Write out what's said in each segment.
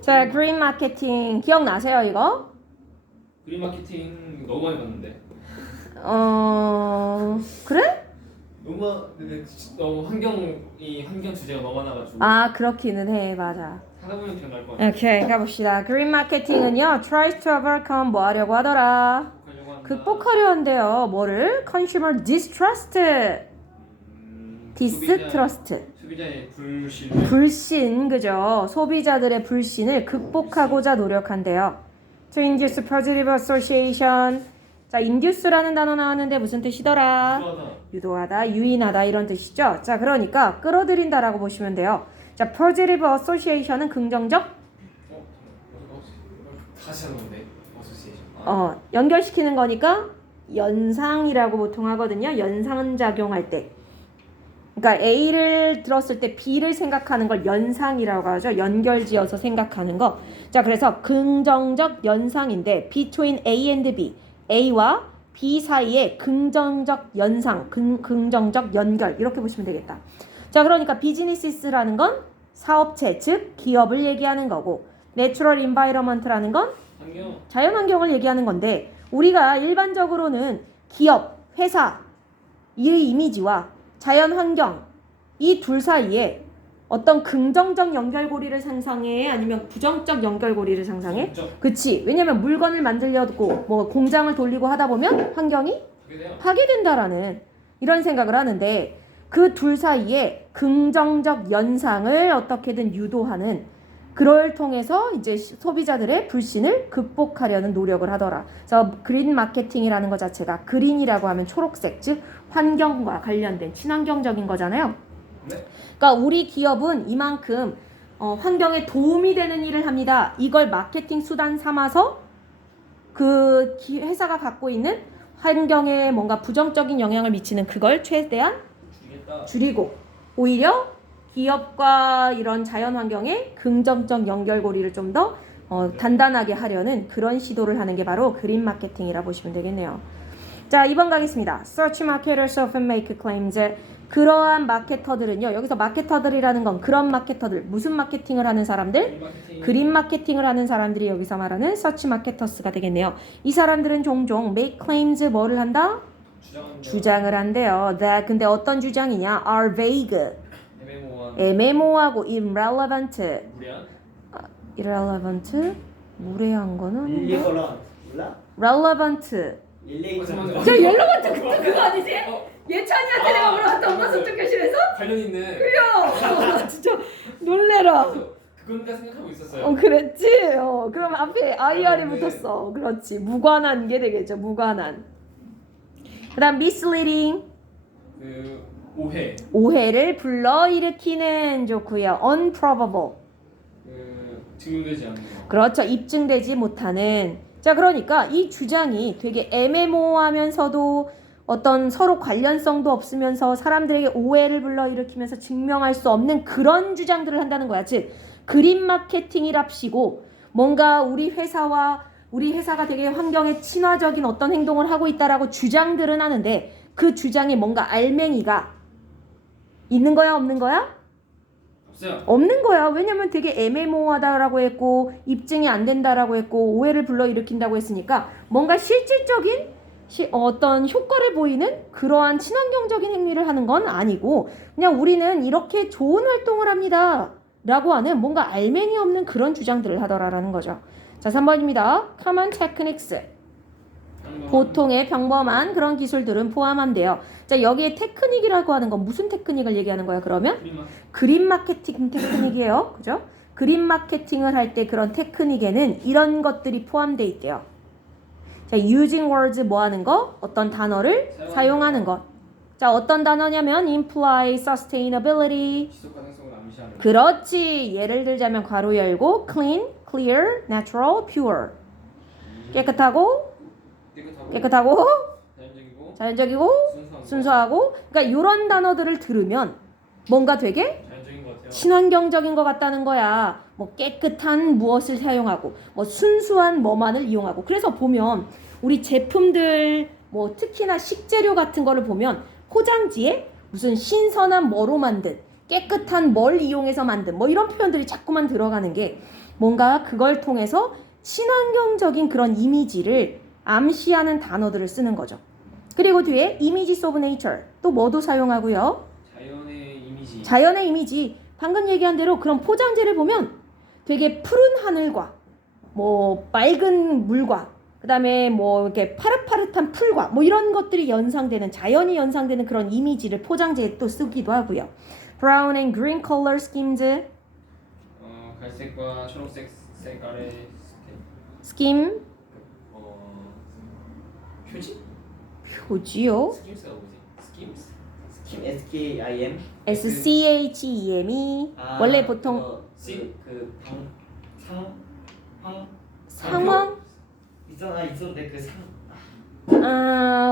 자, 그린 마케팅 기억나세요 이거? 그린 마케팅 너무 많이 봤는데. 그래? 너무 환경 주제가 너무 많아가지고. 아, 그렇기는 해. 맞아. 하다 보면 기억날 것 같아. 오케이, 가봅시다. 그린 마케팅은요, tries to overcome 뭐 하려고 하더라? 극복하려고 한다. 극복하려 한대요. 뭐를? consumer distrust. distrust. 소비자의 불신. 불신, 그죠? 소비자들의 불신을 극복하고자 노력한대요. To induce positive association. 자, induce라는 단어 나왔는데 무슨 뜻이더라? 유도하다. 유도하다, 유인하다 이런 뜻이죠. 자, 그러니까 끌어들인다라고 보시면 돼요. 자, positive association은 긍정적 다시 하는 건데. 어소시에이션. 연결시키는 거니까 연상이라고 보통 하거든요. 연상작용할 때. 그러니까 A를 들었을 때 B를 생각하는 걸 연상이라고 하죠. 연결지어서 생각하는 거. 자, 그래서 긍정적 연상인데 between A and B, A와 B 사이에 긍정적 연상, 긍정적 연결 이렇게 보시면 되겠다. 자, 그러니까 비즈니스라는 건 사업체, 즉 기업을 얘기하는 거고 내추럴 인바이러먼트라는 건 환경. 자연환경을 얘기하는 건데 우리가 일반적으로는 기업, 회사 이 이미지와 자연환경 이 둘 사이에 어떤 긍정적 연결고리를 상상해 아니면 부정적 연결고리를 상상해? 긍정. 그치. 왜냐면 물건을 만들려고 뭐 공장을 돌리고 하다 보면 환경이 그래요. 파괴된다라는 이런 생각을 하는데 그 둘 사이에 긍정적 연상을 어떻게든 유도하는 그걸 통해서 이제 소비자들의 불신을 극복하려는 노력을 하더라. 그래서 그린 마케팅이라는 것 자체가 그린이라고 하면 초록색, 즉 환경과 관련된 친환경적인 거잖아요. 네. 그러니까 우리 기업은 이만큼 환경에 도움이 되는 일을 합니다. 이걸 마케팅 수단 삼아서 그 회사가 갖고 있는 환경에 뭔가 부정적인 영향을 미치는 그걸 최대한 줄이겠다. 줄이고 오히려 기업과 이런 자연환경의 긍정적 연결고리를 좀 더 단단하게 하려는 그런 시도를 하는 게 바로 그린 마케팅이라 보시면 되겠네요. 자, 2번 가겠습니다. Search marketers often make claims. 그러한 마케터들은요. 여기서 마케터들이라는 건 그런 마케터들. 무슨 마케팅을 하는 사람들? 그린 마케팅을 하는 사람들이 여기서 말하는 search marketers가 되겠네요. 이 사람들은 종종 make claims 뭐를 한다? 주장을 한대요. 근데 어떤 주장이냐? are vague. 애매모호하고 irrelevant. 무례한? irrelevant? 무례한 거는 일리걸런 몰라? relevant. 일리걸런. 저 relevant 그거 아니지? 예찬이한테 내가 물어봤던 모습 교실에서? 관련 있는. 그래요. 진짜 놀래라. 그건가 생각하고 있었어요. 그랬지? 그럼 앞에 IR이 붙었어. 그렇지. 무관한 게 되겠죠. 무관한. 그 다음 misleading. 오해를 불러일으키는 좋고요. unprobable. 증명되지 않는 거. 그렇죠. 입증되지 못하는. 자, 그러니까 이 주장이 되게 애매모호하면서도 어떤 서로 관련성도 없으면서 사람들에게 오해를 불러일으키면서 증명할 수 없는 그런 주장들을 한다는 거야. 즉 그린 마케팅이랍시고 뭔가 우리 회사가 되게 환경에 친화적인 어떤 행동을 하고 있다라고 주장들은 하는데 그 주장에 뭔가 알맹이가 있는 거야, 없는 거야? 없어요. 없는 거야. 왜냐면 되게 애매모호하다라고 했고 입증이 안 된다라고 했고 오해를 불러일으킨다고 했으니까 뭔가 실질적인 어떤 효과를 보이는 그러한 친환경적인 행위를 하는 건 아니고 그냥 우리는 이렇게 좋은 활동을 합니다 라고 하는 뭔가 알맹이 없는 그런 주장들을 하더라라는 거죠. 자, 3번입니다. Common techniques. 보통의 평범한 그런 기술들은 포함한대요. 자, 여기에 테크닉이라고 하는 건 무슨 테크닉을 얘기하는 거야 그러면? 그린 마케팅 테크닉이에요. 그죠? 그린 마케팅을 할 때 그런 테크닉에는 이런 것들이 포함되어 있대요. 자, using words 뭐 하는 거? 어떤 단어를 사용하는 것. 자, 어떤 단어냐면 imply sustainability. 지속 가능성을 암시하는. 그렇지. 예를 들자면 괄호 열고 clean, clear, natural, pure. 깨끗하고 자연적이고 순수하고 그러니까 이런 단어들을 들으면 뭔가 되게 자연적인 것 같아요. 친환경적인 것 같다는 거야. 뭐 깨끗한 무엇을 사용하고 뭐 순수한 뭐만을 이용하고 그래서 보면 우리 제품들 뭐 특히나 식재료 같은 거를 보면 포장지에 무슨 신선한 뭐로 만든 깨끗한 뭘 이용해서 만든 뭐 이런 표현들이 자꾸만 들어가는 게 뭔가 그걸 통해서 친환경적인 그런 이미지를 암시하는 단어들을 쓰는 거죠. 그리고 뒤에 images of nature 또 뭐도 사용하고요. 자연의 이미지. 자연의 이미지 방금 얘기한 대로 그런 포장재를 보면 되게 푸른 하늘과 뭐 맑은 물과 그다음에 뭐 이렇게 파릇파릇한 풀과 뭐 이런 것들이 연상되는 자연이 연상되는 그런 이미지를 포장재에 또 쓰기도 하고요. Brown and green color schemes 갈색과 초록색 색깔의 scheme 표지? 표지요. 스킴스가 뭐지? 스킴스? 스킴 SKIM. SCHEME 원래 보통 상황 있었는데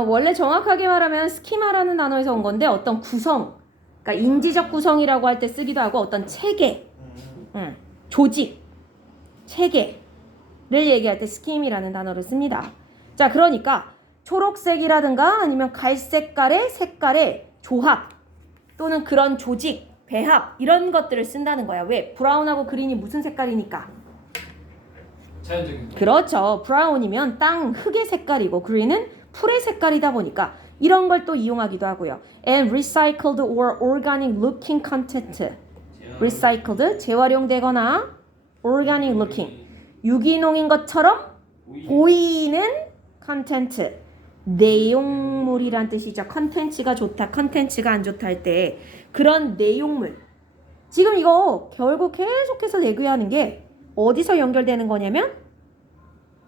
원래 정확하게 말하면 스키마라는 단어에서 온 건데 어떤 구성, 그러니까 인지적 구성이라고 할 때 쓰기도 하고 어떤 체계, 조직, 체계를 얘기할 때 스킴이라는 단어를 씁니다. 자, 그러니까 초록색이라든가 아니면 갈색깔의 색깔의 조합 또는 그런 조직, 배합 이런 것들을 쓴다는 거야. 왜? 브라운하고 그린이 무슨 색깔이니까? 자연적인. 그렇죠. 브라운이면 땅, 흙의 색깔이고 그린은 풀의 색깔이다 보니까 이런 걸 또 이용하기도 하고요. And recycled or organic looking content. recycled, 재활용되거나 organic looking, 유기농인 것처럼 보이는 content. 내용물이란 뜻이죠. 컨텐츠가 좋다, 컨텐츠가 안 좋다 할 때 그런 내용물. 지금 이거 결국 계속해서 내구하는 게 어디서 연결되는 거냐면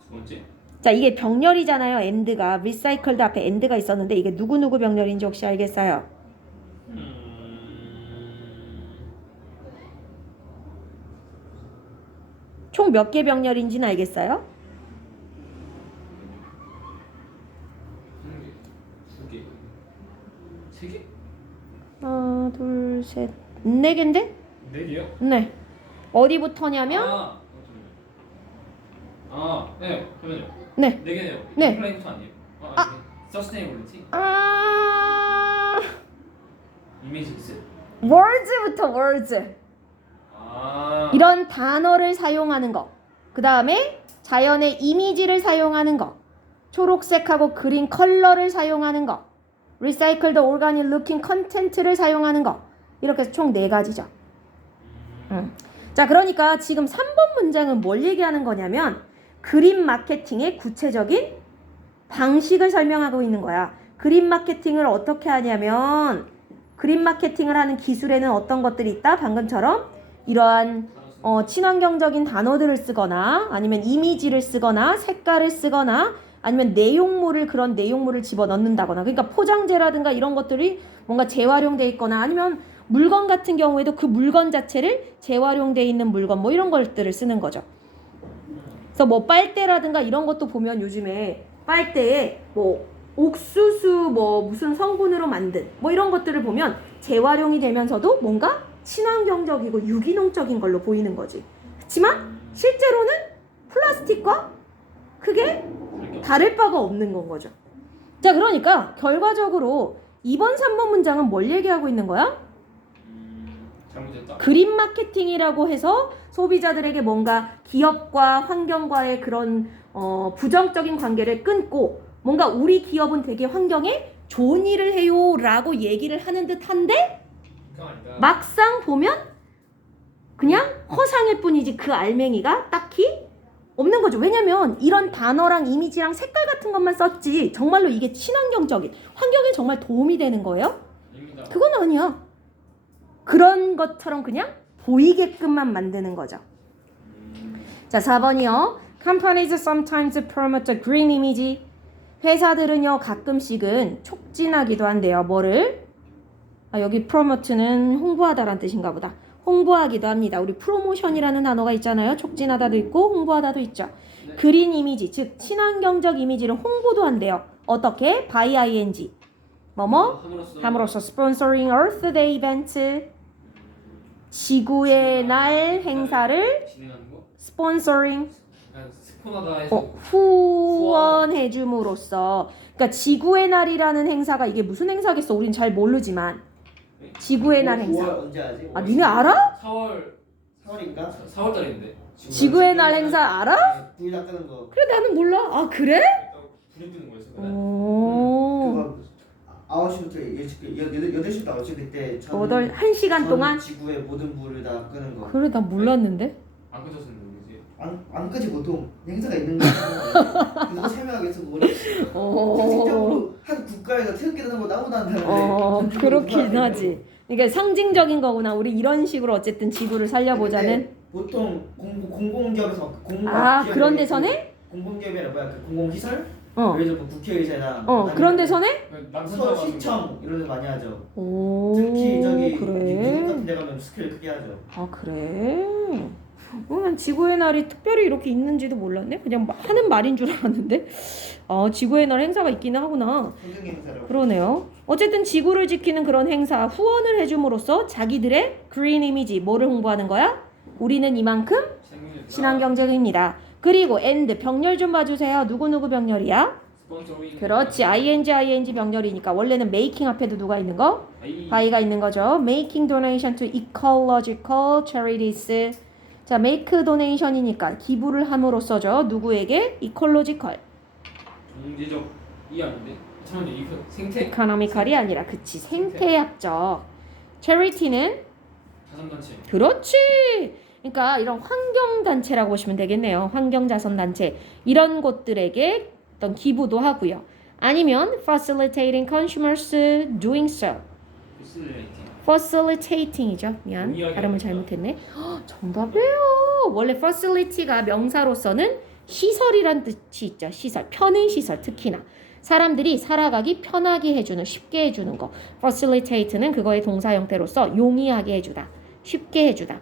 두 번째. 자, 이게 병렬이잖아요. and가 recycled 앞에 and가 있었는데 이게 누구누구 병렬인지 혹시 알겠어요? 총 몇 개 병렬인지는 알겠어요? 한 개, 두 개, 세 개? 하나, 둘, 셋, 네 개인데? 네 개요? 네. 어디부터냐면 네, 그러면요. 네. 네 개네요. 네. 플레이부터 아니에요? 서스테이너블리티? 이미지스? words부터 words. 이런 단어를 사용하는 거. 그 다음에 자연의 이미지를 사용하는 거. 초록색하고 그린 컬러를 사용하는 거. recycled organic looking content를 사용하는 거. 이렇게 해서 총 4가지죠. 자, 그러니까 지금 3번 문장은 뭘 얘기하는 거냐면 그린 마케팅의 구체적인 방식을 설명하고 있는 거야. 그린 마케팅을 어떻게 하냐면 그린 마케팅을 하는 기술에는 어떤 것들이 있다? 방금처럼 이러한 친환경적인 단어들을 쓰거나 아니면 이미지를 쓰거나 색깔을 쓰거나 아니면 그런 내용물을 집어넣는다거나 그러니까 포장재라든가 이런 것들이 뭔가 재활용돼 있거나 아니면 물건 같은 경우에도 그 물건 자체를 재활용돼 있는 물건 뭐 이런 것들을 쓰는 거죠. 그래서 뭐 빨대라든가 이런 것도 보면 요즘에 빨대에 뭐 옥수수 뭐 무슨 성분으로 만든 뭐 이런 것들을 보면 재활용이 되면서도 뭔가 친환경적이고 유기농적인 걸로 보이는 거지. 그렇지만 실제로는 플라스틱과 크게 다를 바가 없는 건 거죠. 자, 그러니까 결과적으로 2번, 3번 문장은 뭘 얘기하고 있는 거야? 잘못했다. 그린 마케팅이라고 해서 소비자들에게 뭔가 기업과 환경과의 그런 부정적인 관계를 끊고 뭔가 우리 기업은 되게 환경에 좋은 일을 해요 라고 얘기를 하는 듯한데 막상 보면 그냥 허상일 뿐이지 그 알맹이가 딱히 없는 거죠. 왜냐면 이런 단어랑 이미지랑 색깔 같은 것만 썼지 정말로 이게 친환경적인 환경에 정말 도움이 되는 거예요? 아닙니다. 그건 아니야. 그런 것처럼 그냥 보이게끔만 만드는 거죠. 자, 4번이요. Companies sometimes promote a green image. 회사들은요 가끔씩은 촉진하기도 한대요. 뭐를? 여기 promote는 홍보하다란 뜻인가 보다. 홍보하기도 합니다. 우리 프로모션이라는 단어가 있잖아요. 촉진하다도 있고 홍보하다도 있죠. 네. 그린 이미지, 즉 친환경적 이미지를 홍보도 한대요. 어떻게? by ing. 뭐뭐? 함으로써 sponsoring Earth Day event. 지구의 날 행사를 진행하는 거? sponsoring 스폰하다 해서 후원해 줌으로써 그러니까 지구의 날이라는 행사가 이게 무슨 행사겠어? 우린 잘 모르지만 지구의 날 행사. 5월 언제 하지? 아, 니네 알아? 4월 4월인가? 4월 달인데 지구의 날 행사 알아? 불 다 끄는 거. 그래 나는 몰라. 아 그래? 불이 뜨는 거였어. 오. 그거 9시부터 8시부터 9시 그때 여덟 1시간 동안? 지구의 모든 불을 다 끄는 거. 그래 나 몰랐는데. 안 끄졌었는데 그지? 안 끄지 보통 행사가 있는 거. 그래서 설명하기 위해서 뭐래. 상징적으로 한 국가에서 태극기를 거 아무도 안 하는데. 그렇긴 하지. 그러니까 상징적인 거구나. 우리 이런 식으로 어쨌든 지구를 살려보자는. 보통 공공기업에서 그런 데서네? 공공기업이라 뭐야 그 공공시설? 어. 예를 들어 뭐 국회의사나 그런 데서네? 시청 이런 데 많이 하죠. 오. 특히 저기 미국 그래. 같은 데 가면 스케일 크게 하죠. 아 그래. 난 지구의 날이 특별히 이렇게 있는지도 몰랐네. 그냥 하는 말인 줄 알았는데. 지구의 날 행사가 있기는 하구나. 선생님 행사라고. 그러네요. 어쨌든 지구를 지키는 그런 행사 후원을 해줌으로써 자기들의 그린 이미지 뭐를 홍보하는 거야? 우리는 이만큼 친환경적입니다. 그리고 and 병렬 좀 봐주세요. 누구 병렬이야? 그렇지. ing 병렬이니까 원래는 making 앞에도 누가 있는 거? by가 있는 거죠. making donation to ecological charities. 자, make donation이니까 기부를 함으로써죠. 누구에게? ecological. 경제적 이 아닌데? 잠깐만요 이거 생태? economical이 아니라 그치 생태학적. charity는 자선단체. 그렇지. 그러니까 이런 환경단체라고 보시면 되겠네요. 환경자선단체 이런 곳들에게 어떤 기부도 하고요. 아니면 facilitating consumers doing so. facilitating이죠. 미안 발음을 잘못했네. 정답이에요. 원래 facility가 명사로서는 시설이란 뜻이 있죠. 시설, 편의 시설 특히나 사람들이 살아가기 편하게 해주는 쉽게 해주는 거. facilitate는 그거의 동사 형태로서 용이하게 해주다. 쉽게 해주다.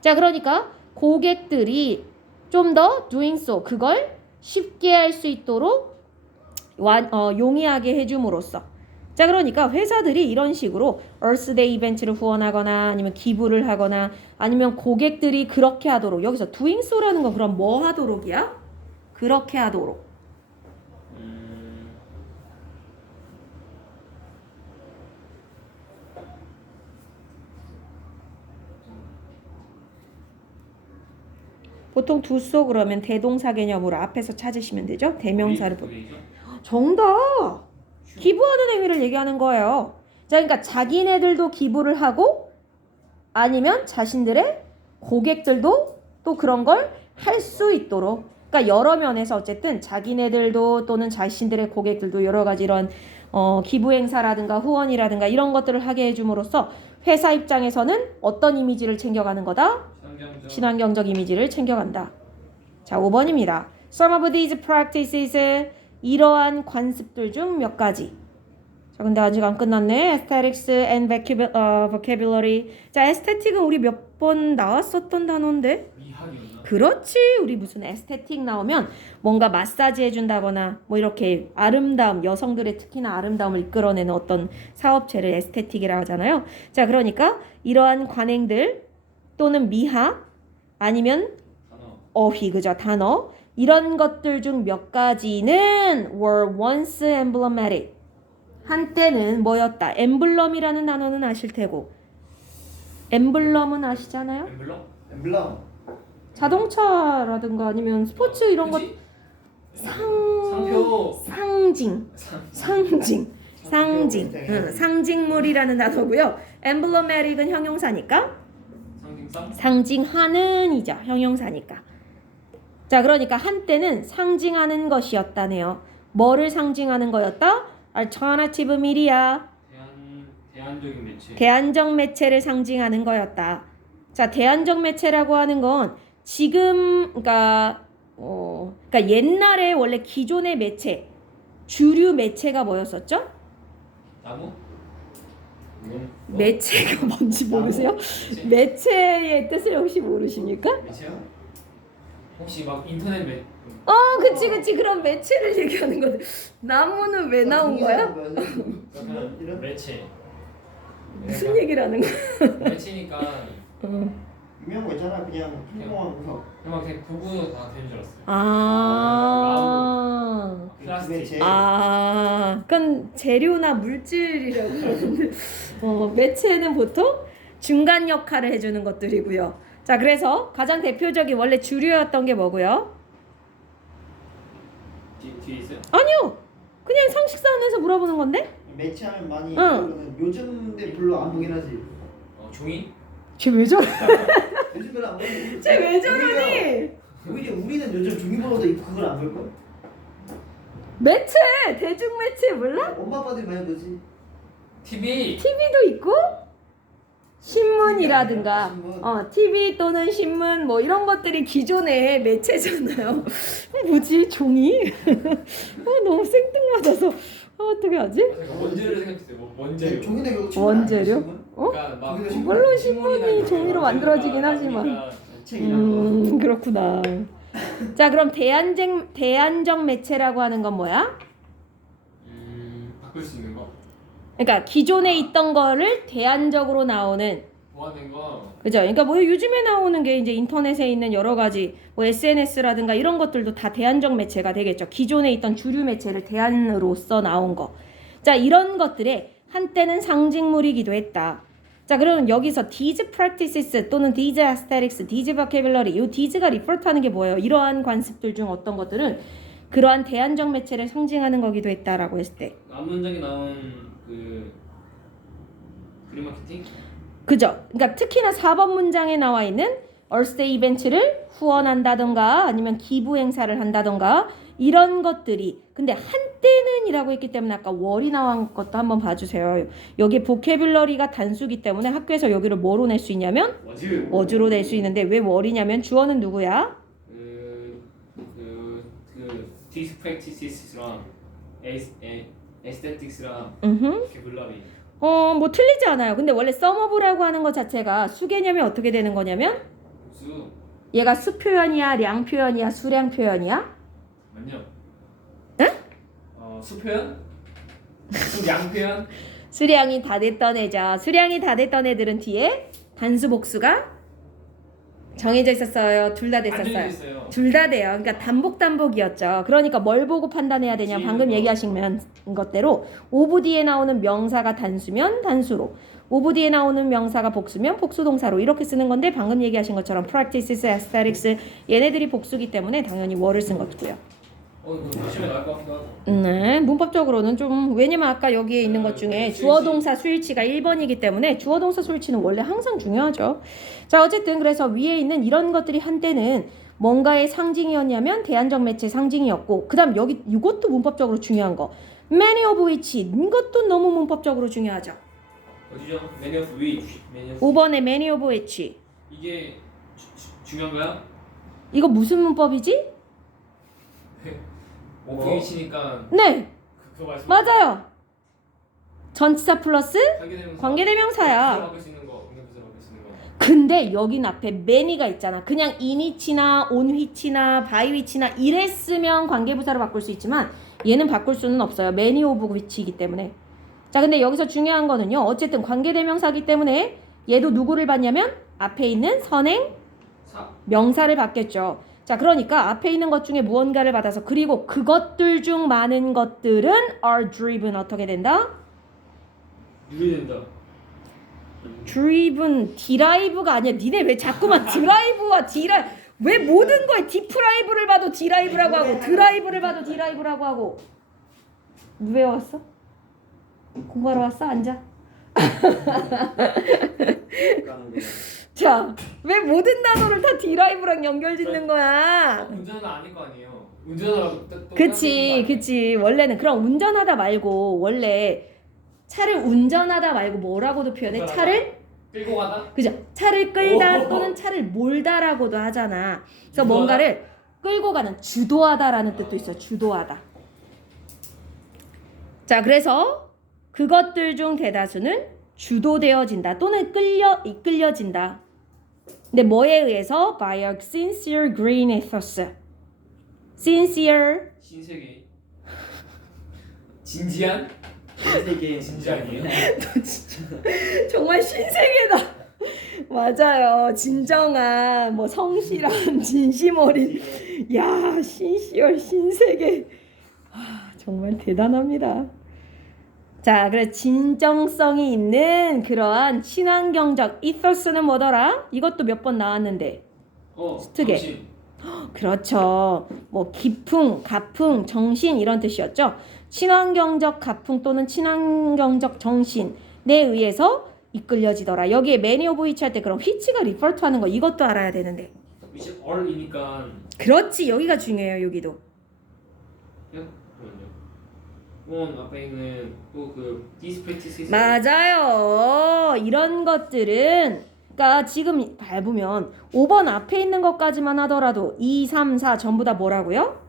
자 그러니까 고객들이 좀 더 doing so 그걸 쉽게 할 수 있도록 용이하게 해줌으로써 자 그러니까 회사들이 이런 식으로 얼스데이 이벤트를 후원하거나 아니면 기부를 하거나 아니면 고객들이 그렇게 하도록 여기서 doing so라는 건 그럼 뭐 하도록이야? 그렇게 하도록 보통 do so 그러면 대동사 개념으로 앞에서 찾으시면 되죠. 대명사를 정답! 기부하는 행위를 얘기하는 거예요. 자, 그러니까 자기네들도 기부를 하고 아니면 자신들의 고객들도 또 그런 걸 할 수 있도록 그러니까 여러 면에서 어쨌든 자기네들도 또는 자신들의 고객들도 여러 가지 이런 기부 행사라든가 후원이라든가 이런 것들을 하게 해줌으로써 회사 입장에서는 어떤 이미지를 챙겨가는 거다? 친환경적 이미지를 챙겨간다. 자, 5번입니다. Some of these practices 이러한 관습들 중 몇 가지. 자, 근데 아직 안 끝났네. Aesthetics and vocabulary. 자, aesthetic은 우리 몇 번 나왔었던 단어인데. 미학이었나? 그렇지. 우리 무슨 에스테틱 나오면 뭔가 마사지 해준다거나 뭐 이렇게 아름다움, 여성들의 특히나 아름다움을 이끌어내는 어떤 사업체를 에스테틱이라고 하잖아요. 자, 그러니까 이러한 관행들 또는 미학 아니면 어휘, 그죠? 단어 이런 것들 중 몇 가지는 were once emblematic. 한때는 뭐였다? 엠블럼이라는 단어는 아실 테고 엠블럼은 아시잖아요? 엠블럼. 자동차라든가 아니면 스포츠 이런 것 상표. 상징. 상징물이라는 단어고요. 엠블러메릭은 형용사니까 상징하는이죠. 형용사니까. 자, 그러니까 한때는 상징하는 것이었다네요. 뭐를 상징하는 거였다? Alternative media. 대안적인 매체. 대안적 매체를 상징하는 거였다. 자, 대안적 매체라고 하는 건 지금 그러니까 옛날에 원래 기존의 매체, 주류 매체가 뭐였었죠? 나무? 매체가 뭔지 모르세요? 매체의 뜻을 혹시 모르십니까? 매체요? 혹시 막 인터넷 그치. 그런 매체를 얘기하는 거죠. 나무는 왜 나온 거야? 매체. 무슨 얘기를 하는 거야? 매체니까 유명한 거 있잖아. 그냥 평범한 거. 그냥 구구 다 되는 줄 알았어요. 플라스틱. 그건 재료나 물질이라고 그러는데 매체는 보통 중간 역할을 해주는 것들이고요. 자, 그래서 가장 대표적인 원래 주류였던 게 뭐고요? 뒤에 있어요? 아니요. 그냥 상식사 안에서 물어보는 건데? 매치하면 많이 응. 그러거든. 요즘에 별로 안 보긴 하지. 종이? 쟤 왜 저래? 요즘 별로 안 보긴. 쟤 왜 저러니? 오히려 우리는 요즘 종이번호도 있고 그걸 안 볼 걸? 매체! 대중 매체 몰라? 엄마 아빠들이 많이 보지. TV! TV도 있고 신문이라든가 신문. TV 또는 신문 뭐 이런 것들이 기존의 매체잖아요. 뭐지? 종이? 너무 생뚱맞아서 어떻게 하지? 제가 원재료 생각했어요. 원재료. 종이도 결국 원재료? 어? 그러니까 막 종이도 신문. 물론 신문이 종이로 만들어지긴 하지만 그러니까 책이랑 거. 그렇구나. 자, 그럼 대안적 매체라고 하는 건 뭐야? 바꿀 수 있는 거. 그러니까 기존에 있던 거를 대안적으로 나오는, 보완된 거. 그죠? 그러니까 뭐 요즘에 나오는 게 이제 인터넷에 있는 여러 가지 뭐 SNS라든가 이런 것들도 다 대안적 매체가 되겠죠. 기존에 있던 주류 매체를 대안으로서 나온 거. 자, 이런 것들의 한때는 상징물이기도 했다. 자, 그러면 여기서 these practices 또는 these aesthetics, these vocabulary, 이 these가 리포트 하는 게 뭐예요? 이러한 관습들 중 어떤 것들은 그러한 대안적 매체를 상징하는 거기도 했다라고 했을 때. 앞 문장에 나온 그 그림 마케팅? 그죠? 그러니까 특히나 4번 문장에 나와 있는 얼스데이 이벤트를 후원한다던가 아니면 기부 행사를 한다던가 이런 것들이, 근데 한때는 이라고 했기 때문에 아까 월이 나온 것도 한번 봐주세요. 여기 보캐뷸러리가 단수기 때문에 학교에서 여기를 뭐로 낼 수 있냐면 어주로 낼 수 있는데 왜 월이냐면 주어는 누구야? these practices랑 aesthetics랑 vocabulary. 뭐 틀리지 않아요. 근데 원래 썸어브라고 하는 것 자체가 수개념이 어떻게 되는 거냐면 수. 얘가 수 표현이야, 량 표현이야, 수량 표현이야? 맞냐? 응? 수 표현? 수양 표현? 수량이 다 됐던 애죠. 수량이 다 됐던 애들은 뒤에 단수 복수가 정해져 있었어요. 둘 다 됐었어요. 있어요. 둘 다 돼요. 그러니까 단복이었죠. 그러니까 뭘 보고 판단해야 되냐? 방금 얘기하신 것대로 오브 뒤에 나오는 명사가 단수면 단수로, 오브 뒤에 나오는 명사가 복수면 복수동사로 이렇게 쓰는 건데 방금 얘기하신 것처럼 practices, aesthetics 얘네들이 복수기 때문에 당연히 월을 쓴 것고요. 이거 시험에 나올 것 같기도 하고. 네, 문법적으로는 좀, 왜냐면 아까 여기에 있는 것 중에 주어 동사 수일치가 1번이기 때문에 주어 동사 수일치는 원래 항상 중요하죠. 자, 어쨌든 그래서 위에 있는 이런 것들이 한때는 뭔가의 상징이었냐면 대안적 매체 상징이었고, 그다음 여기 이것도 문법적으로 중요한 거. many of which 이것도 너무 문법적으로 중요하죠. 어디죠? many of which. 5번에 many of which. 이게 중요한 거야? 이거 무슨 문법이지? 목표이치니까 네, 그거 말씀. 맞아요. 전치사 플러스 관계대명사. 관계대명사야. 바꿀 수 있는 거. 관계대명사 바꿀 수 있는 거. 근데 여긴 앞에 many가 있잖아. 그냥 in which나 on which나 by which나 이랬으면 관계부사로 바꿀 수 있지만 얘는 바꿀 수는 없어요. many of which이기 때문에. 자, 근데 여기서 중요한 거는요. 어쨌든 관계대명사기 때문에 얘도 누구를 받냐면 앞에 있는 선행 명사를 받겠죠. 자, 그러니까 앞에 있는 것 중에 무언가를 받아서, 그리고 그것들 중 많은 것들은 are driven 어떻게 된다? 유리된다. driven, derive가 아니야. 니네 왜 자꾸만 드라이브와 왜 모든 거에 디프라이브를 봐도 디라이브라고 하고 드라이브를 봐도 디라이브라고 하고. 왜 왔어? 공부하러 왔어? 앉아. 자, 왜 모든 단어를 다 디라이브랑 연결짓는 거야? 운전은 아닐 거 아니에요. 운전하라고 또 그치. 원래는 그럼 운전하다 말고, 원래 차를 운전하다 말고 뭐라고도 표현해? 운전하다. 차를 끌고 가다? 그죠? 차를 끌다 오. 또는 차를 몰다라고도 하잖아. 그래서 주도하다? 뭔가를 끌고 가는, 주도하다라는 뜻도 있어요. 주도하다. 자, 그래서 그것들 중 대다수는 주도되어진다 또는 이끌려진다. 근데 뭐에 의해서? By a sincere green ethos. sincere 신세계. 진지한? 신세계 진지한이에요? 정말 신세계다. 맞아요. 진정한, 뭐 성실한, 진심 어린. 야, 신세계. 정말 대단합니다. 자, 그래서 진정성이 있는 그러한 친환경적 이서스는 뭐더라? 이것도 몇 번 나왔는데. 스트게. 정신. 그렇죠. 뭐 기풍, 가풍, 정신 이런 뜻이었죠. 친환경적 가풍 또는 친환경적 정신에 의해서 이끌려지더라. 여기에 many of which 할 때 그럼 which가 refer to 하는 거 이것도 알아야 되는데. which all이니까. 그렇지. 여기가 중요해요. 여기도. 잠깐만요. 앞에 있는 또 그 these practices. 맞아요. 이런 것들은 그러니까 지금 밟으면 5번 앞에 있는 것까지만 하더라도 2, 3, 4 전부 다 뭐라고요?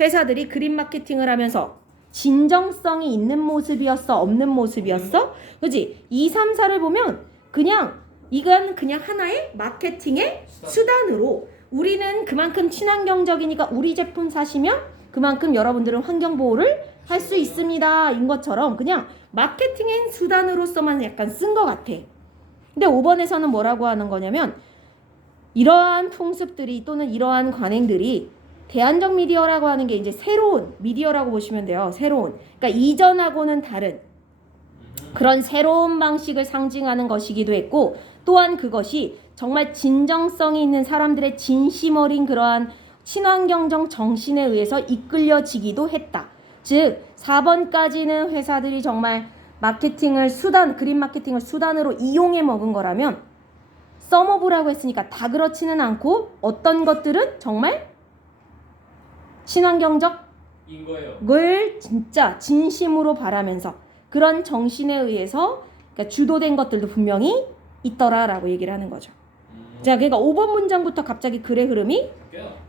회사들이 그린 마케팅을 하면서 진정성이 있는 모습이었어? 없는 모습이었어? 그지? 2, 3, 4를 보면 그냥 이건 그냥 하나의 마케팅의 수단으로 우리는 그만큼 친환경적이니까 우리 제품 사시면 그만큼 여러분들은 환경보호를 할 수 있습니다. 인 것처럼 그냥 마케팅의 수단으로서만 약간 쓴 것 같아. 근데 5번에서는 뭐라고 하는 거냐면 이러한 풍습들이 또는 이러한 관행들이 대안적 미디어라고 하는 게 이제 새로운 미디어라고 보시면 돼요. 새로운. 그러니까 이전하고는 다른 그런 새로운 방식을 상징하는 것이기도 했고 또한 그것이 정말 진정성이 있는 사람들의 진심 어린 그러한 친환경적 정신에 의해서 이끌려지기도 했다. 즉 4번까지는 회사들이 정말 마케팅을 수단, 그린 마케팅을 수단으로 이용해 먹은 거라면 썸오브라고 했으니까 다 그렇지는 않고 어떤 것들은 정말 친환경적 인 거예요. 걸 진짜 진심으로 바라면서 그런 정신에 의해서 그러니까 주도된 것들도 분명히 있더라라고 얘기를 하는 거죠. 자, 그러니까 5번 문장부터 갑자기 글의 흐름이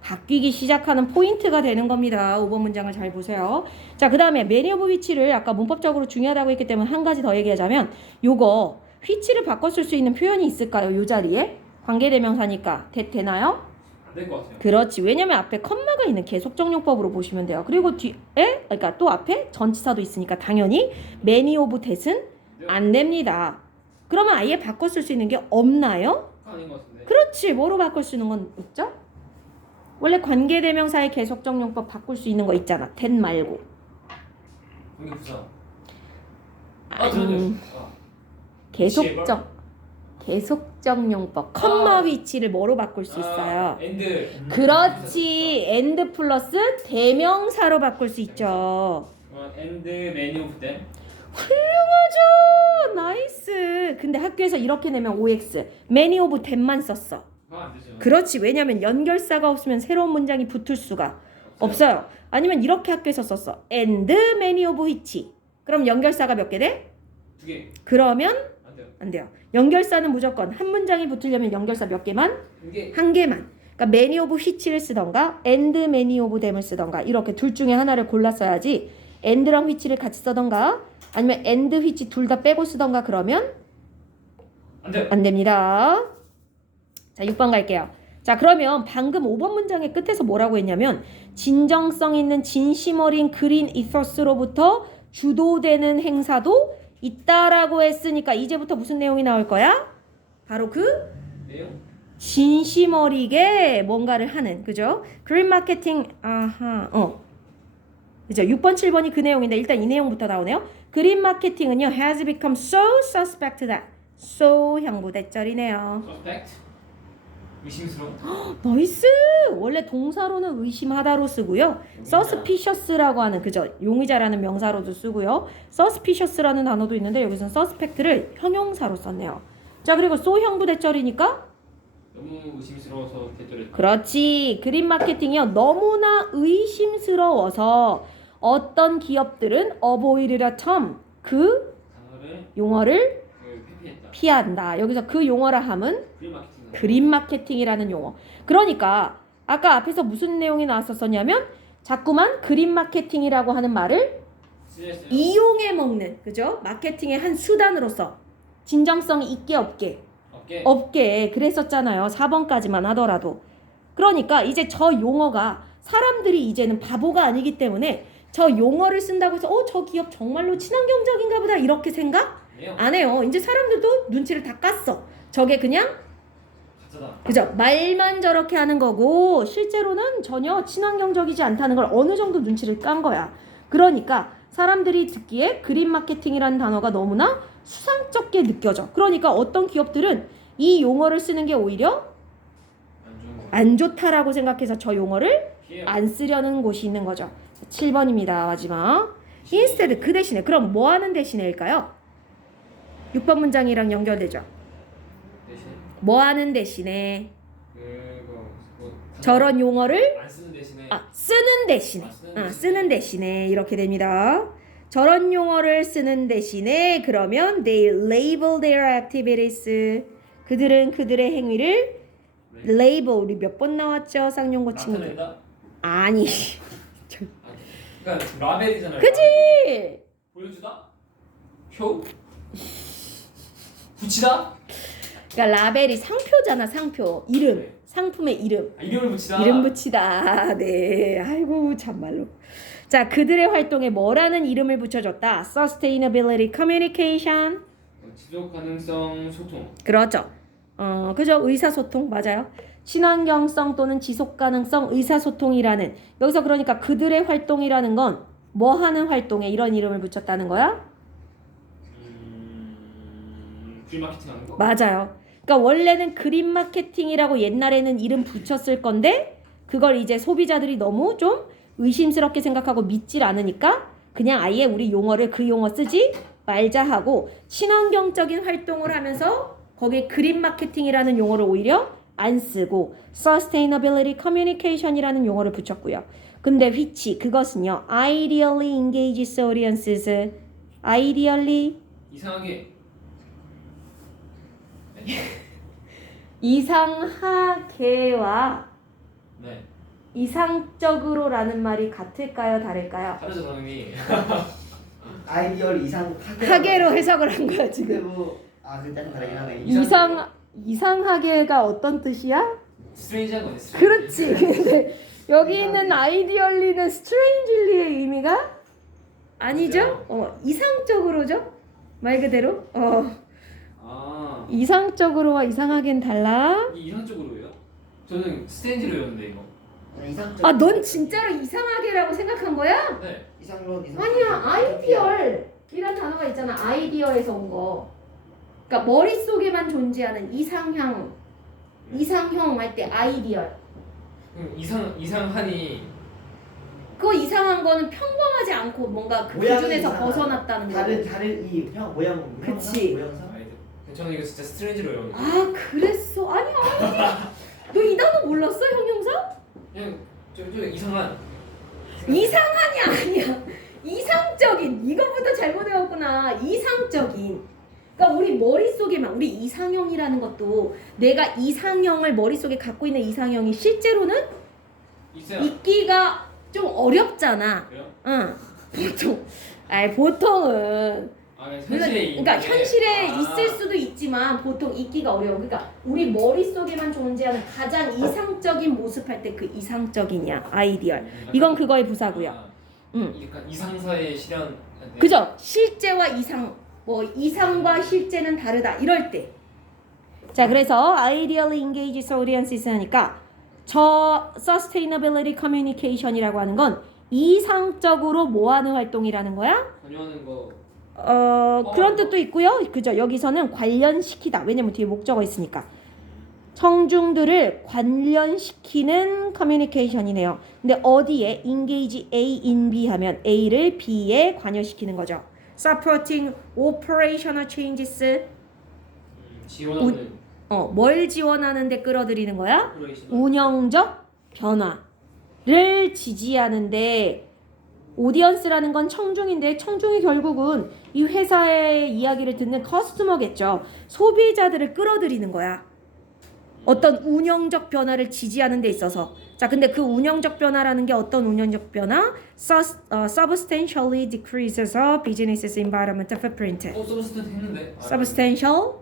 바뀌기 시작하는 포인트가 되는 겁니다. 5번 문장을 잘 보세요. 자, 그 다음에 many of which를 아까 문법적으로 중요하다고 했기 때문에 한 가지 더 얘기하자면 요거 which를 바꿔 쓸 수 있는 표현이 있을까요? 요 자리에 관계대명사니까 되나요? 안 될 것 같아요. 그렇지. 왜냐면 앞에 컴마가 있는 계속정용법으로 보시면 돼요. 그리고 뒤에 그러니까 또 앞에 전치사도 있으니까 당연히 many of that은 안 됩니다. 그러면 아예 바꿔 쓸 수 있는 게 없나요? 아닌 것 같은데. 그렇지. 뭐로 바꿀 수 있는 건 없죠? 원래 관계대명사의 계속정용법 바꿀 수 있는 거 있잖아. that 말고. 관계 부사. 계속정용법. 컴마 위치를 뭐로 바꿀 수 있어요? and. 그렇지. and 플러스 대명사로 바꿀 수 있죠. and many of them. 훌륭하죠. 나이스. 근데 학교에서 이렇게 내면 OX. many of them만 썼어. 안 되죠. 그렇지. 왜냐면 연결사가 없으면 새로운 문장이 붙을 수가 없어요. 아니면 이렇게 학교에서 썼어. and many of which. 그럼 연결사가 몇 개 돼? 2개. 그러면 안 돼요. 안 돼요. 연결사는 무조건 한 문장이 붙으려면 연결사 몇 개만? 2개. 한 개만. 그러니까 many of which를 쓰던가 and many of them을 쓰던가 이렇게 둘 중에 하나를 골라 써야지 and랑 which를 같이 쓰던가 아니면 and which 둘 다 빼고 쓰던가 그러면 안 돼요. 안 됩니다. 자, 6번 갈게요. 자, 그러면 방금 5번 문장의 끝에서 뭐라고 했냐면 진정성 있는 진심 어린 그린 이서스로부터 주도되는 행사도 있다라고 했으니까 이제부터 무슨 내용이 나올 거야? 바로 그 내용? 진심 어리게 뭔가를 하는, 그죠? 그린 마케팅, 그죠? 6번, 7번이 그 내용인데 일단 이 내용부터 나오네요. 그린 마케팅은요, has become so suspect that. so 형부대절이네요. suspect? 의심스러워. 나이스! 원래 동사로는 의심하다로 쓰고요. suspicious라고 하는, 그죠? 용의자라는 명사로도 쓰고요. suspicious라는 단어도 있는데 여기서는 suspect를 형용사로 썼네요. 자, 그리고 so 형부대절이니까 너무 의심스러워서 대절했다. 그렇지. 그린 마케팅이요. 너무나 의심스러워서 어떤 기업들은 avoid the term, 그 단어를 용어를 회피했다. 피한다. 여기서 그 용어라 함은 그린 마케팅. 그린 마케팅이라는 용어. 그러니까 아까 앞에서 무슨 내용이 나왔었냐면 자꾸만 그린 마케팅이라고 하는 말을 쓰였어요. 이용해 먹는, 그죠? 마케팅의 한 수단으로서 진정성이 있게 없게 그랬었잖아요. 4번까지만 하더라도. 그러니까 이제 저 용어가 사람들이 이제는 바보가 아니기 때문에 저 용어를 쓴다고 해서 저 기업 정말로 친환경적인가 보다 이렇게 생각 안 해요. 이제 사람들도 눈치를 다 깠어. 저게 그냥 가짜다. 그죠? 말만 저렇게 하는 거고 실제로는 전혀 친환경적이지 않다는 걸 어느 정도 눈치를 깐 거야. 그러니까 사람들이 듣기에 그린 마케팅이라는 단어가 너무나 수상쩍게 느껴져. 그러니까 어떤 기업들은 이 용어를 쓰는 게 오히려 안 좋다라고 생각해서 저 용어를 안 쓰려는 곳이 있는 거죠. 7번입니다. 마지막. instead 그 대신에 그럼 뭐 하는 대신에일까요? 6번 문장이랑 연결되죠. 대신 뭐 하는 대신에 그거 뭐 저런 용어를 안 쓰는 대신에 쓰는 대신에 쓰는 대신에 이렇게 됩니다. 저런 용어를 쓰는 대신에 그러면 they label their activities 그들은 그들의 행위를 label 우리 몇 번 나왔죠? 쌍용고 친구들. 나타낸다? 아니 그러니까 라벨이잖아요. 그지? 라벨이. 보여주다? 표? 붙이다? 그러니까 라벨이 상표잖아. 상표 이름 네. 상품의 이름 아, 이름을 붙이다. 이름 붙이다. 네. 아이고 참말로. 자 그들의 활동에 뭐라는 이름을 붙여줬다. Sustainability Communication. 지속 가능성 소통. 그렇죠. 그죠? 의사소통 맞아요. 친환경성 또는 지속가능성 의사소통이라는 여기서 그러니까 그들의 활동이라는 건 뭐 하는 활동에 이런 이름을 붙였다는 거야? 그린 마케팅 하는 거? 맞아요. 그러니까 원래는 그린 마케팅이라고 옛날에는 이름 붙였을 건데 그걸 이제 소비자들이 너무 좀 의심스럽게 생각하고 믿질 않으니까 그냥 아예 우리 용어를 그 용어 쓰지 말자 하고 친환경적인 활동을 하면서 거기에 그린 마케팅이라는 용어를 오히려 안 쓰고 Sustainability Communication이라는 용어를 붙였고요. 근데 which 그것은요. Ideally engages audiences. Ideally 이상하게 이상하게와 네 이상적으로라는 말이 같을까요? 다를까요? 다르죠 당연히. 아이디어를 이상 하게로 해석을 한 거야 근데 지금. 뭐아 그 약간 다르긴 하네. 이상하게가 어떤 뜻이야? 스트레인지한 거네. 그렇지. 근데 여기 있는 아이디얼리는 스트레인질리의 의미가 아니죠? 이상적으로죠? 말 그대로. 아 이상적으로와 이상하게는 달라. 이 이상적으로요? 저는 스탠지로 외웠는데 이거. 이상적. 아, 넌 진짜로 이상하게라고 생각한 거야? 네. 이상론 이상. 아니야, 아이디얼이란 단어가 있잖아. 아이디어에서 온 거. 그러니까 머릿속에만 존재하는 이상형 할 때 아이디얼. 이상하니 그 이상한 거는 평범하지 않고 뭔가 그 모양이 기준에서 이상하다. 벗어났다는 거. 다른 이형 모양 그치. 모양상. 아이들. 저는 이거 진짜 스트레인지로 외웠는데. 아, 그랬어. 아니야, 너 이 단어 몰랐어, 형용사? 그냥 저 이상한. 이상한이 아니야. 이상적인. 이것부터 잘못 외웠구나. 이상적인. 그러니까 우리 머릿속에만 우리 이상형이라는 것도 내가 이상형을 머릿속에 갖고 있는 이상형이 실제로는 있어요. 있기가 좀 어렵잖아. 그래요? 응. 보통은 현실에 그러니까 현실에 아. 있을 수도 있지만 보통 있기가 어려워. 그러니까 우리 머릿속에만 존재하는 가장 이상적인 모습할 때 그 이상적이냐 아이디얼. 이건 그거의 부사고요. 약간 이상사의 실현. 네. 그죠? 실제와 이상 이상과 실제는 다르다 이럴 때. 자 그래서 ideally engages audiences 하니까 저 sustainability communication이라고 하는 건 이상적으로 뭐 하는 활동이라는 거야? 관여하는 거. 그런 뜻도 있고요. 그죠? 여기서는 관련시키다. 왜냐면 뒤에 목적어 있으니까. 청중들을 관련시키는 커뮤니케이션이네요. 근데 어디에 engage A in B 하면 A를 B에 관여시키는 거죠. supporting operational changes. 지원하는. 뭘 지원하는데 끌어들이는 거야? 오퍼레이션. 운영적 변화를 지지하는데 오디언스라는 건 청중인데 청중이 결국은 이 회사의 이야기를 듣는 커스터머겠죠. 소비자들을 끌어들이는 거야. 어떤 운영적 변화를 지지하는 데 있어서. 자, 근데 그 운영적 변화라는 게 어떤 운영적 변화? Substantially decreases business environmental footprint. 서브스턴트 했는데. Substantial?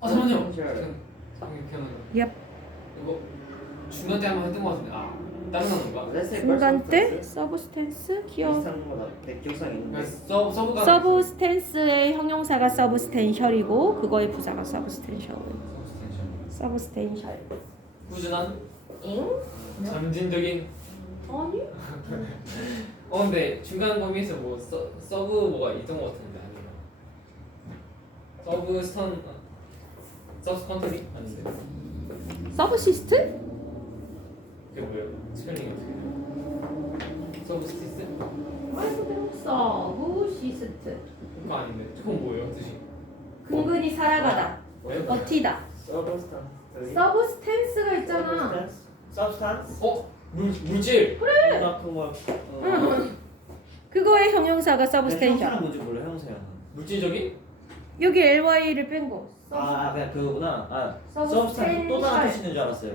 잠깐만요. Substantial. Yep. 이거 중간 때 한번 했던 것 같은데. 다른 건가? 중간 때 substance 기억. 비슷한 거다. 기억상 있는데. 서브가. substance의 형용사가 substantial이고 그거의 부사가 substantial. substantial. 꾸준한 잉? 점진적인 아니? 근데 중간 범위에서 뭐 서브 뭐가 있던 것 같은데 아니에요? 서브 컨트리 아닌데? 서브시스트? 그게 뭐예요? 스펠링이 어떻게 돼요? 서브스티스? 서브시스트. 그거 아닌데? 그건 뭐예요? 뜻이? 근근히 살아가다. 뭐예요? 버티다. 서브스탄스. 서브스탠스가 있잖아. 서브스탄스. 물질! 그래. 나 그거 그거의 형용사가 형사는 서브스텐셜. 뭔지 몰라 형사야. 물질적인? 여기 ly를 뺀 거. 아 그냥 그거구나. 서브스텐셜. 서브스탄스 또 다른 뜻 있는 줄 알았어요.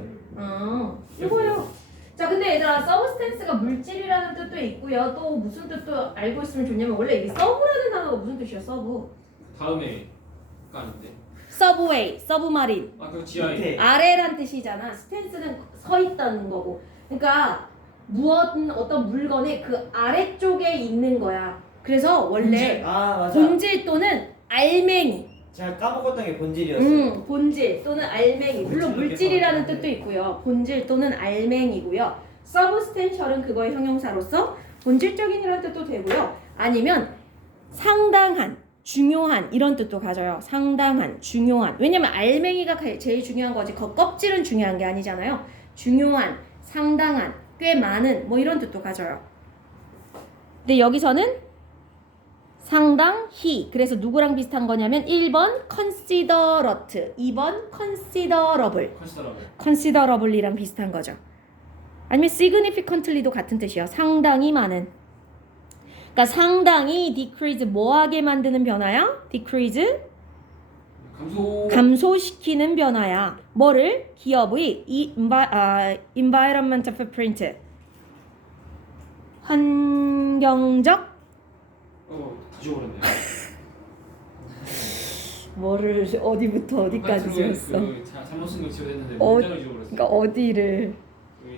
이거요. 자, 근데 얘들아, 서브스텐스가 물질이라는 뜻도 있고요. 또 무슨 뜻도 알고 있으면 좋냐면 원래 이게 서브라는 단어가 무슨 뜻이야? 서브. 다음에 가 아닌데? 서브웨이, 서브마린. 그거 지하에 밑에. 아래란 뜻이잖아. 스탠스는 서 있다는 거고. 그러니까 어떤 물건의 그 아래쪽에 있는 거야. 그래서 원래 맞아. 본질 또는 알맹이. 제가 까먹었던 게 본질이었어요. 본질 또는 알맹이. 물론 본질을 물질이라는 이렇게 뜻도 있고요. 본질 또는 알맹이고요. 서브스텐셜은 그거의 형용사로서 본질적인이라는 뜻도 되고요. 아니면 상당한, 중요한 이런 뜻도 가져요. 상당한, 중요한. 왜냐면 알맹이가 제일 중요한 거지. 껍질은 중요한 게 아니잖아요. 중요한, 상당한, 꽤 많은 뭐 이런 뜻도 가져요. 근데 여기서는 상당히. 그래서 누구랑 비슷한 거냐면 1번 considerate, 2번 considerable. considerable이랑 비슷한 거죠. 아니면 significantly도 같은 뜻이에요. 상당히 많은. 그러니까 상당히 decrease 뭐하게 만드는 변화야? decrease 감소시키는 변화야. 뭐를? 기업의 environmental footprint. 환경적 다시 오랬네. 뭐를 어디부터 어디까지 지었어? 잘못 쓴 거 지워졌는데 어, 문장을 지워버렸어. 그러니까 어디를?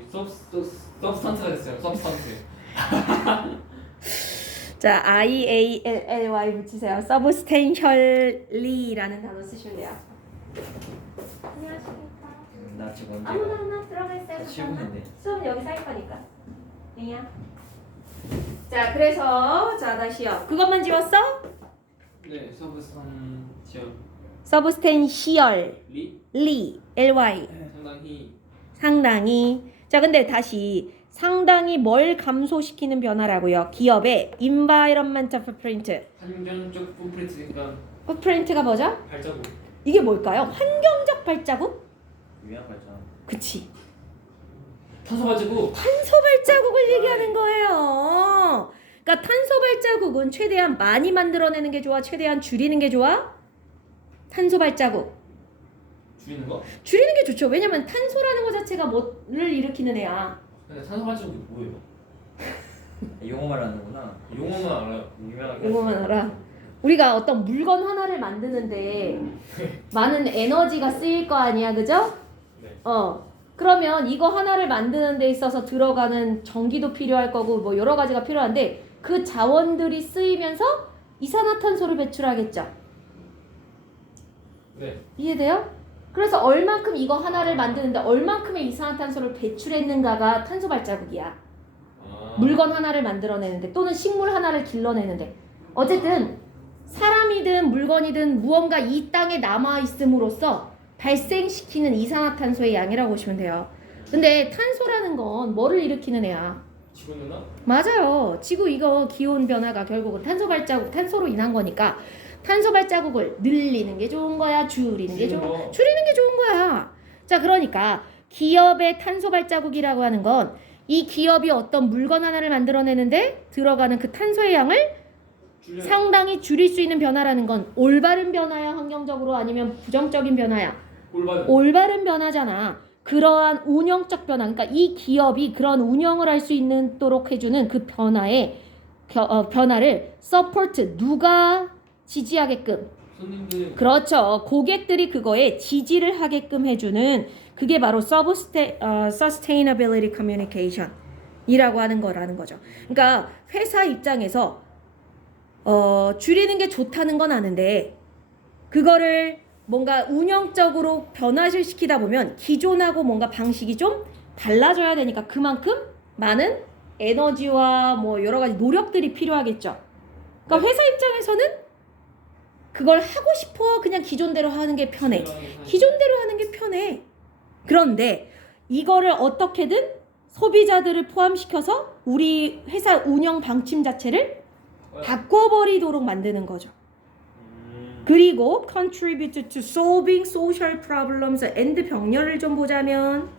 서브스탄스가 됐어요. 서브스탄스. 자, IALLY 붙이세요. substantially라는 단어 쓰실래요? 안녕하십니까. 나 지금 언제 아무나 하나 들어가 있어요. 시험인데. 수업은 여기 쌓일 거니까. 네야. 자, 그래서 자 다시요. 그것만 지웠어? 네, 서브스탄시얼 substantially, 리 ly. 상당히 상당히. 자, 근데 다시 상당히 뭘 감소시키는 변화라고요? 기업의 environmental footprint. 환경적 풋프린트니까 footprint가 뭐죠? 발자국. 이게 뭘까요? 환경적 발자국? 유명한 발전. 그치. 탄소 발자국. 탄소 발자국을 얘기하는 거예요. 그러니까 탄소 발자국은 최대한 많이 만들어내는 게 좋아? 최대한 줄이는 게 좋아? 탄소 발자국. 줄이는 거? 줄이는 게 좋죠. 왜냐면 탄소라는 거 자체가 뭐를 일으키는 애야. 근데 탄소 발자국이 뭐예요? 용어만 아는구나. 용어만 알아요. 유명하게. 이거만 알아. 우리가 어떤 물건 하나를 만드는데 많은 에너지가 쓰일 거 아니야, 그죠? 네. 그러면 이거 하나를 만드는 데 있어서 들어가는 전기도 필요할 거고 뭐 여러 가지가 필요한데 그 자원들이 쓰이면서 이산화탄소를 배출하겠죠. 네. 이해돼요? 그래서 얼만큼 이거 하나를 만드는데 얼만큼의 이산화탄소를 배출했는가가 탄소 발자국이야. 물건 하나를 만들어내는데 또는 식물 하나를 길러내는데 어쨌든 사람이든 물건이든 무언가 이 땅에 남아있음으로써 발생시키는 이산화탄소의 양이라고 보시면 돼요. 근데 탄소라는 건 뭐를 일으키는 애야? 지구 누나? 맞아요. 지구 이거 기온 변화가 결국은 탄소 발자국, 탄소로 인한 거니까 탄소 발자국을 늘리는 게 좋은 거야? 줄이는 게 좋은 거야? 줄이는 게 좋은 거야. 자, 그러니까 기업의 탄소 발자국이라고 하는 건 이 기업이 어떤 물건 하나를 만들어내는데 들어가는 그 탄소의 양을 상당히 줄일 수 있는 변화라는 건 올바른 변화야? 환경적으로? 아니면 부정적인 변화야? 올바른 변화잖아. 그러한 운영적 변화, 그러니까 이 기업이 그런 운영을 할 수 있도록 해주는 그 변화를 support, 누가 지지하게끔? 손님들. 그렇죠. 고객들이 그거에 지지를 하게끔 해주는 그게 바로 sustainability communication 이라고 하는 거라는 거죠. 그러니까 회사 입장에서 줄이는 게 좋다는 건 아는데 그거를 뭔가 운영적으로 변화를 시키다 보면 기존하고 뭔가 방식이 좀 달라져야 되니까 그만큼 많은 에너지와 뭐 여러 가지 노력들이 필요하겠죠. 그러니까 회사 입장에서는 그걸 하고 싶어 그냥 기존대로 하는 게 편해. 기존대로 하는 게 편해. 그런데 이거를 어떻게든 소비자들을 포함시켜서 우리 회사 운영 방침 자체를 바꿔버리도록 만드는 거죠. 그리고 contribute to solving social problems and 병렬을 좀 보자면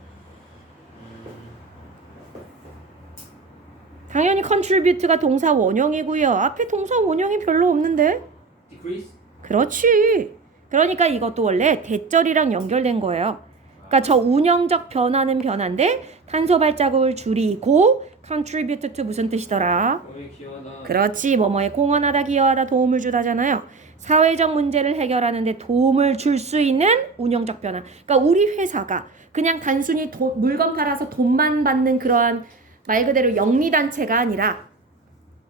당연히 contribute가 동사 원형이고요. 앞에 동사 원형이 별로 없는데? decrease? 그렇지. 그러니까 이것도 원래 대절이랑 연결된 거예요. 그러니까 저 운영적 변화는 변화인데 탄소 발자국을 줄이고 contribute to 무슨 뜻이더라? 기여하다. 그렇지. 뭐뭐에 공헌하다, 기여하다, 도움을 주다잖아요. 사회적 문제를 해결하는데 도움을 줄 수 있는 운영적 변화. 그러니까 우리 회사가 그냥 단순히 물건 팔아서 돈만 받는 그러한 말 그대로 영리단체가 아니라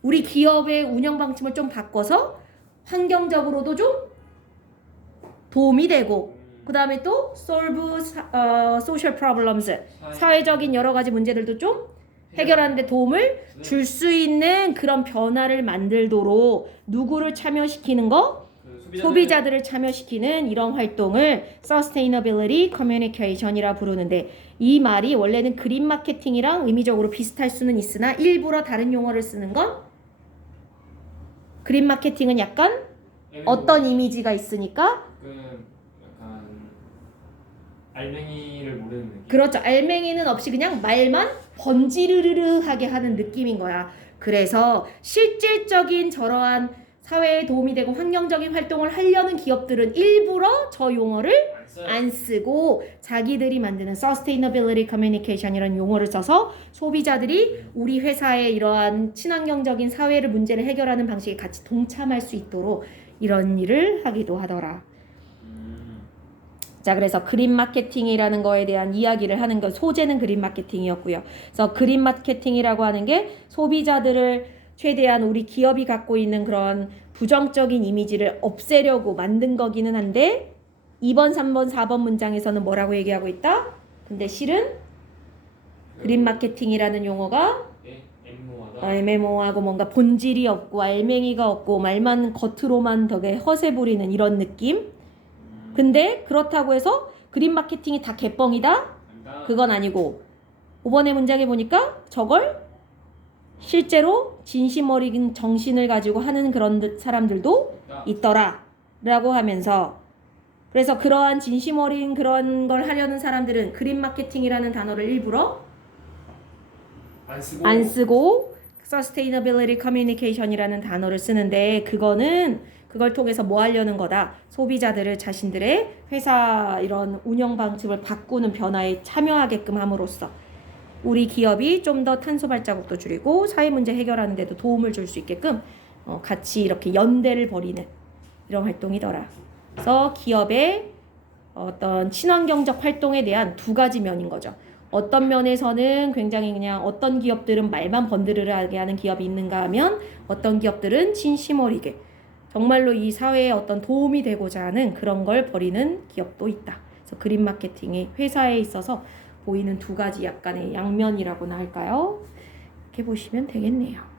우리 기업의 운영 방침을 좀 바꿔서 환경적으로도 좀 도움이 되고 그 다음에 또 solve social problems 사회적인 여러 가지 문제들도 좀 해결하는 데 도움을 줄 수 있는 그런 변화를 만들도록 누구를 참여시키는 거? 소비자들을 참여시키는 이런 활동을 Sustainability Communication이라 부르는데 이 말이 원래는 그린 마케팅이랑 의미적으로 비슷할 수는 있으나 일부러 다른 용어를 쓰는 건 그린 마케팅은 약간 어떤 이미지가 있으니까 약간 알맹이를 모르는 느낌. 그렇죠. 알맹이는 없이 그냥 말만 번지르르르하게 하는 느낌인 거야. 그래서 실질적인 저러한 사회에 도움이 되고 환경적인 활동을 하려는 기업들은 일부러 저 용어를 안 쓰고 자기들이 만드는 Sustainability Communication 이런 용어를 써서 소비자들이 우리 회사의 이러한 친환경적인 사회를 문제를 해결하는 방식에 같이 동참할 수 있도록 이런 일을 하기도 하더라. 자, 그래서 그린 마케팅이라는 거에 대한 이야기를 하는 것, 소재는 그린 마케팅이었고요. 그래서 그린 마케팅이라고 하는 게 소비자들을 최대한 우리 기업이 갖고 있는 그런 부정적인 이미지를 없애려고 만든 거기는 한데 2번, 3번, 4번 문장에서는 뭐라고 얘기하고 있다? 근데 실은 그린 마케팅이라는 용어가 애매모호하고 뭔가 본질이 없고 알맹이가 없고 말만 겉으로만 되게 허세 부리는 이런 느낌? 근데 그렇다고 해서 그린 마케팅이 다 개뻥이다? 그건 아니고 5번의 문장에 보니까 저걸 실제로 진심 어린 정신을 가지고 하는 그런 사람들도 있더라 라고 하면서 그래서 그러한 진심 어린 그런 걸 하려는 사람들은 그린 마케팅이라는 단어를 일부러 안 쓰고 Sustainability Communication이라는 단어를 쓰는데 그걸 통해서 뭐 하려는 거다. 소비자들을 자신들의 회사 이런 운영 방식을 바꾸는 변화에 참여하게끔 함으로써 우리 기업이 좀 더 탄소 발자국도 줄이고 사회 문제 해결하는 데도 도움을 줄 수 있게끔 같이 이렇게 연대를 벌이는 이런 활동이더라. 그래서 기업의 어떤 친환경적 활동에 대한 두 가지 면인 거죠. 어떤 면에서는 굉장히 그냥 어떤 기업들은 말만 번드르르하게 하는 기업이 있는가 하면 어떤 기업들은 진심 어리게 정말로 이 사회에 어떤 도움이 되고자 하는 그런 걸 벌이는 기업도 있다. 그래서 그린 마케팅이 회사에 있어서 보이는 두 가지 약간의 양면이라고나 할까요? 이렇게 보시면 되겠네요.